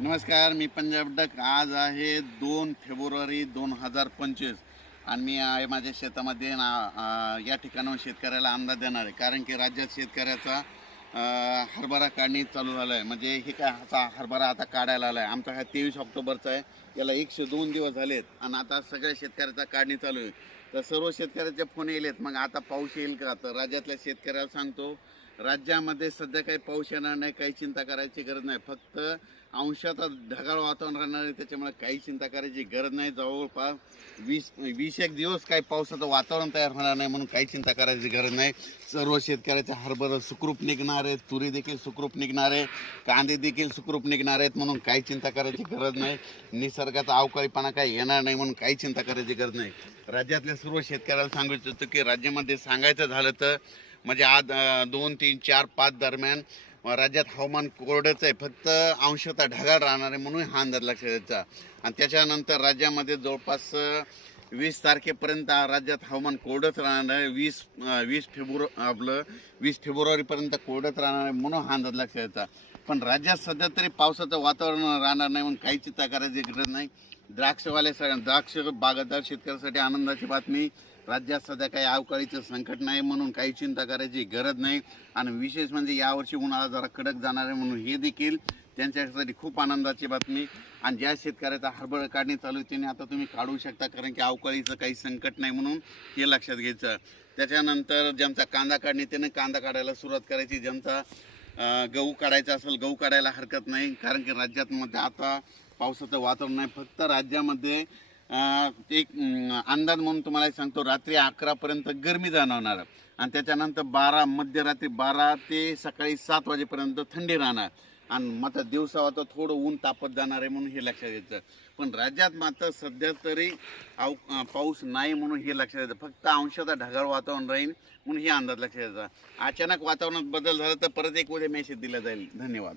नमस्कार, मी पंजाब डक. आज आहे 2 फेब्रुवारी 2025 आणि मी आहे माझ्या शेतामध्ये या ठिकाणाहून शेतकऱ्याला अंदाज देणार आहे. कारण की राज्यात शेतकऱ्याचा हरभरा काढणी चालू झाला आहे. म्हणजे हे काय असा हरभरा आता काढायला आला आहे. आमचा हा 23 ऑक्टोबरचा आहे. याला 102 दिवस झालेत आणि आता सगळ्या शेतकऱ्याचा काढणी चालू आहे. तर सर्व शेतकऱ्याचे फोन येलेत, मग आता पाऊस येईल का? तर राज्यातल्या शेतकऱ्याला सांगतो, राज्यामध्ये सध्या काही पाऊस येणार नाही, काही चिंता करायची गरज नाही. फक्त अंशात ढगाळ वातावरण राहणार आहे, त्याच्यामुळे काही चिंता करायची गरज नाही. जवळपास 20-21 दिवस काही पावसाचं वातावरण तयार होणार नाही, म्हणून काही चिंता करायची गरज नाही. सर्व शेतकऱ्याचे हरभरा सुखरूप निघणार आहेत, तुरी देखील सुखरूप निघणार आहे, कांदे देखील सुखरूप निघणार आहेत, म्हणून काही चिंता करायची गरज नाही. निसर्गाचा अवकाळीपणा काही येणार नाही, म्हणून काही चिंता करायची गरज नाही. राज्यातल्या सर्व शेतकऱ्याला सांगू इच्छितो की राज्यामध्ये सांगायचं झालं तर म्हणजे आज 2, 3, 4, 5 दरम्यान राज्यात हवामान कोरडंच आहे. फक्त अंशतः ढगाळ राहणार आहे, म्हणून हा अंदाज लक्षात द्यायचा. आणि त्याच्यानंतर राज्यामध्ये जवळपास 20 तारखेपर्यंत राज्यात हवामान कोरडंच राहणार आहे. 20 फेब्रुवारीपर्यंत कोरडंच राहणार आहे, म्हणून हा अंदाज लक्षात द्यायचा. पण राज्यात सध्या तरी पावसाचं वातावरण राहणार नाही, म्हणून काही चिंता करायची गरज नाही. द्राक्ष बागायतदार शेतकऱ्यासाठी आनंदाची बातमी. राज्यात सध्या काही अवकाळीचं संकट नाही, म्हणून काही चिंता करायची गरज नाही. आणि विशेष म्हणजे यावर्षी उन्हाळा जरा कडक जाणार आहे, म्हणून हे देखील त्यांच्यासाठी खूप आनंदाची बातमी. आणि ज्या शेतकऱ्याचा हरभरा काढणी चालू आहे त्याने आता तुम्ही काढू शकता, कारण की अवकाळीचं काही संकट नाही, म्हणून हे लक्षात घ्यायचं. त्याच्यानंतर ज्यांचा कांदा काढणी त्याने कांदा काढायला सुरुवात करायची. ज्यांचा गहू काढायचा असेल गहू काढायला हरकत नाही, कारण की राज्यात मध्ये आता पावसाचं वातावरण नाही. फक्त राज्यामध्ये एक अंदाज म्हणून तुम्हाला सांगतो, रात्री 11पर्यंत गरमी जाणवणार आणि त्याच्यानंतर मध्यरात्री 12 ते सकाळी 7 वाजेपर्यंत थंडी राहणार आणि मात्र दिवसा आता थोडं ऊन तापत जाणार आहे, म्हणून हे लक्षात घ्यायचं. पण राज्यात मात्र सध्या तरी पाऊस नाही, म्हणून हे लक्षात घ्यायचं. फक्त अंशतः ढगाळ वातावरण राहील, म्हणून हे अंदाज लक्षात घ्यायचा. अचानक वातावरणात बदल झाला तर परत एक उद्या मेसेज दिला जाईल. धन्यवाद.